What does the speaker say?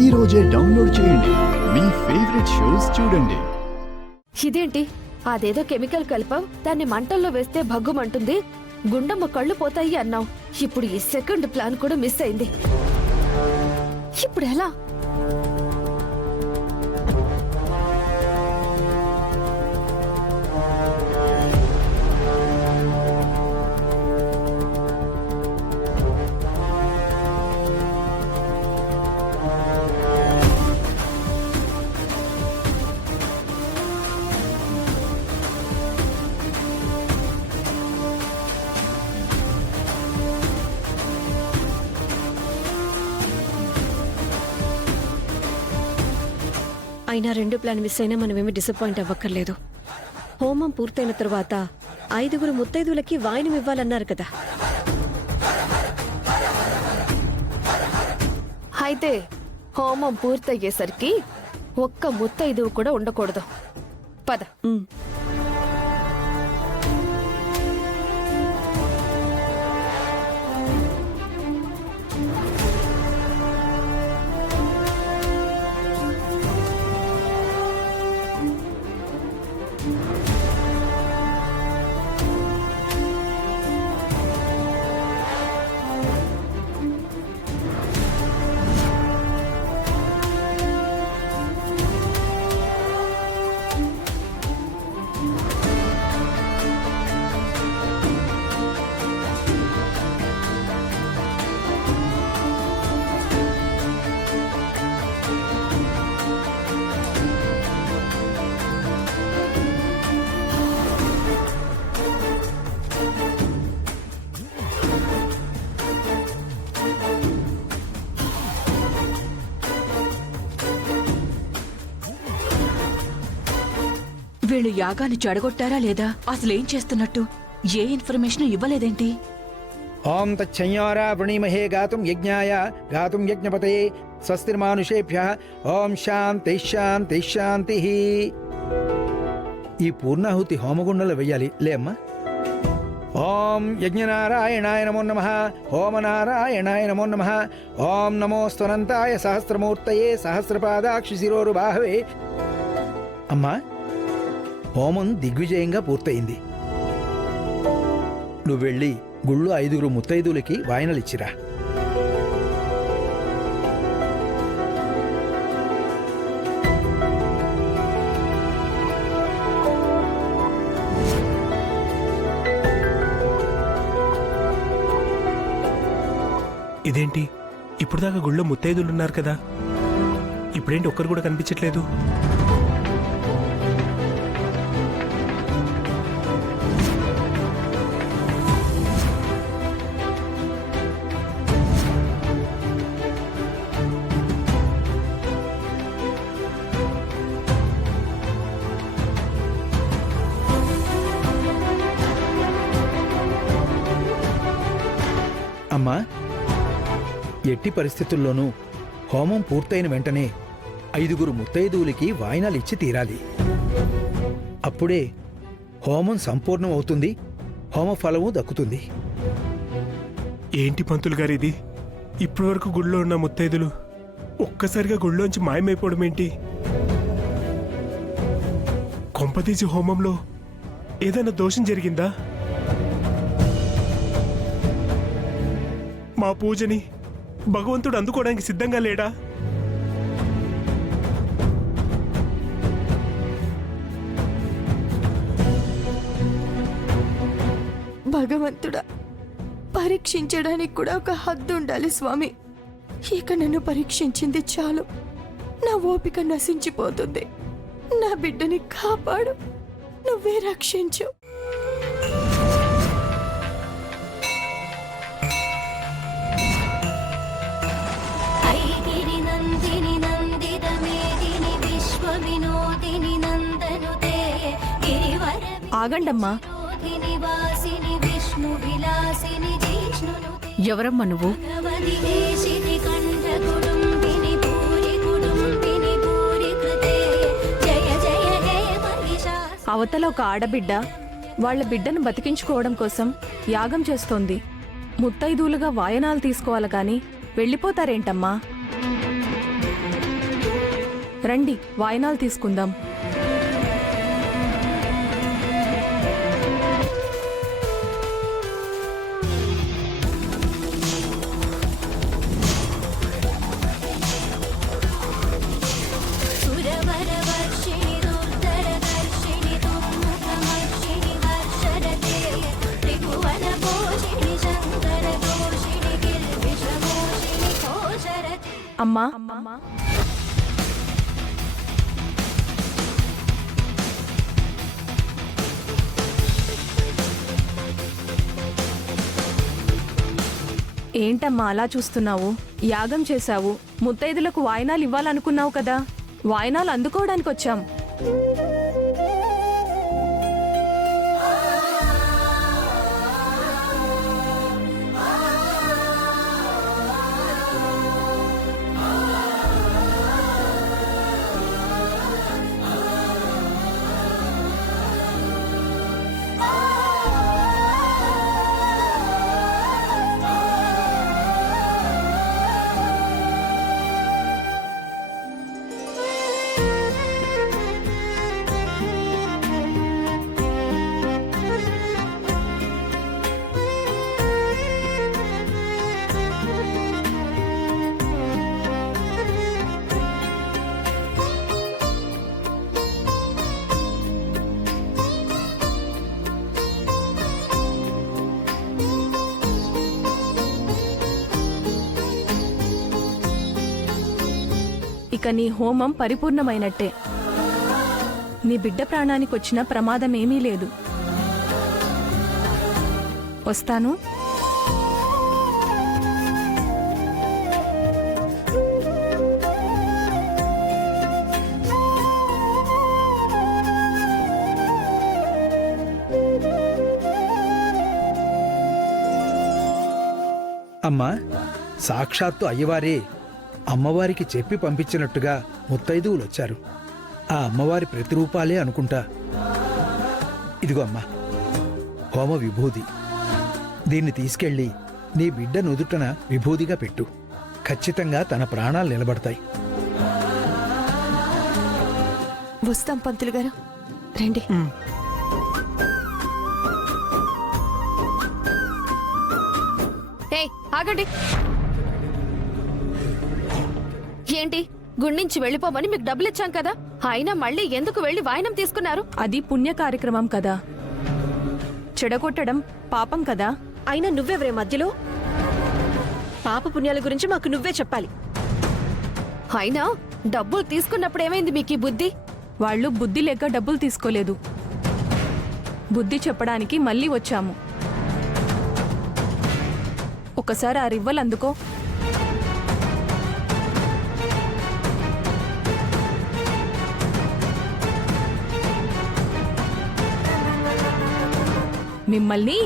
ఈ రోజే డౌన్లోడ్ చేయండి. మీ ఫేవరెట్ షోస్ చూడండి. ఇదేంటి అదేదో కెమికల్ కలిపావు, దాన్ని మంటల్లో వేస్తే భగ్గుమంటుంది, గుండమ్మ కళ్ళు పోతాయి అన్నావు. ఇప్పుడు ఈ సెకండ్ ప్లాన్ కూడా మిస్ అయింది. ఇప్పుడు ఎలా? అయినా రెండు ప్లాన్ మిస్ అయినా మనమేమి డిసప్పాయింట్ అవ్వక్కర్లేదు. హోమం పూర్తయిన తర్వాత 5 ముత్తైదులకి వాయినం ఇవ్వాలన్నారు కదా. అయితే హోమం పూర్తయ్యేసరికి ఒక్క ముత్తైదువు కూడా ఉండకూడదు. పద. వీళ్ళు యాగాన్ని చెడగొట్టారా లేదా, అసలేం చేస్తున్నట్టు ఏ ఇన్ఫర్మేషన్ ఇవ్వలేదేంటి? ఓం తచ్చంయారా వృణీమహే గాతుం యజ్ఞాయ గాతుం యజ్ఞపతయే స్వస్తిర్మానుషేభ్యః ఓం శాంతి శాంతి శాంతి. ఈ పూర్ణాహుతి హోమగుండంలో వెయ్యాలి లే అమ్మా. ఓం యజ్ఞనారాయణాయ నమో నమః, హోమనారాయణాయ నమో నమః. ఓం నమోస్తనంతాయ సహస్రమూర్తయే సహస్రపాదాక్షి శిరోరుబాహవే. అమ్మా, హోమం దిగ్విజయంగా పూర్తయింది. నువ్వెళ్ళి గుళ్ళో 5 ముత్తైదులకి వాయనలిచ్చిరా. ఇదేంటి ఇప్పుడు దాకా గుళ్ళో ముత్తైదులున్నారు కదా, ఇప్పుడేంటి ఒక్కరు కూడా కనిపించట్లేదు? అమ్మా, ఎట్టి పరిస్థితుల్లోనూ హోమం పూర్తయిన వెంటనే 5 ముత్తైదువులకి వాయినాలిచ్చి తీరాలి. అప్పుడే హోమం సంపూర్ణం అవుతుంది, హోమఫలము దక్కుతుంది. ఏంటి పంతులు గారు ఇది? ఇప్పటి వరకు గుళ్ళో ఉన్న ముత్తైదులు ఒక్కసారిగా గుళ్ళోంచి మాయమైపోవడం ఏంటి? కొంపతీసి హోమంలో ఏదైనా దోషం జరిగిందా? మా పూజని భగవంతుడు అందుకోవడానికి సిద్ధంగా లేడా? భగవంతుడా, పరీక్షించడానికి కూడా ఒక హద్దు ఉండాలి స్వామి. ఇక నన్ను పరీక్షించింది చాలు. నా ఓపిక నశించిపోతుంది. నా బిడ్డని కాపాడు, నువ్వే రక్షించు. ఆగండమ్మా. ఎవరమ్మా నువ్వు? అవతల ఒక ఆడబిడ్డ వాళ్ల బిడ్డను బతికించుకోవడం కోసం యాగం చేస్తోంది. ముత్తైదులుగా వాయనాలు తీసుకోవాలి గాని వెళ్ళిపోతారేంటమ్మా? రండి వాయినాలు తీసుకుందాం. सुरवरवर्षिणि दुर्धरदर्शिनि दुर्मुखमर्षिणि हर्षरते त्रिभुवनपोषिणि शङ्करदोषिणि गिरिविषमोषिणि घोषरते. అమ్మా, ఏంటమ్మా అలా చూస్తున్నావు? యాగం చేశావు, ముత్తైదులకు వాయినాలు ఇవ్వాలనుకున్నావు కదా, వాయినాలు అందుకోవడానికి వచ్చాం. ఇక నీ హోమం పరిపూర్ణమైనట్టే. నీ బిడ్డ ప్రాణానికి వచ్చిన ప్రమాదమేమీ లేదు. వస్తాను. అమ్మా, సాక్షాత్తు అయ్యవారే అమ్మవారికి చెప్పి పంపించినట్టుగా ముత్తైదువులు వచ్చారు. ఆ అమ్మవారి ప్రతిరూపాలే అనుకుంటా. ఇదిగో అమ్మా, హోమ విభూది. దీన్ని తీసుకెళ్ళి నీ బిడ్డ నుదుటన విభూదిగా పెట్టు. ఖచ్చితంగా తన ప్రాణాలు నిలబడతాయి. వస్తాం పంతులు గారు, రండి. హే, ఆగండి. ఏంటి, గుండించి వెళ్ళిపోమని మీకు డబ్బులు ఇచ్చాం కదా, అయినా మళ్ళీ ఎందుకు వెళ్ళి వాయినం తీసుకున్నారు? అది పుణ్య కార్యక్రమం కదా, చెడగొట్టడం పాపం కదా. అయినా నువ్వెవరే మధ్యలో? పాప పుణ్యాల గురించి మాకు నువ్వే చెప్పాలి. అయినా డబ్బులు తీసుకున్నప్పుడు ఏమైంది మీకు ఈ బుద్ధి? వాళ్ళు బుద్ధి లేక డబ్బులు తీసుకోలేదు, బుద్ధి చెప్పడానికి మళ్ళీ వచ్చాము. ఒకసారి ఆ రివ్వలు అందుకో. మిమ్మల్ని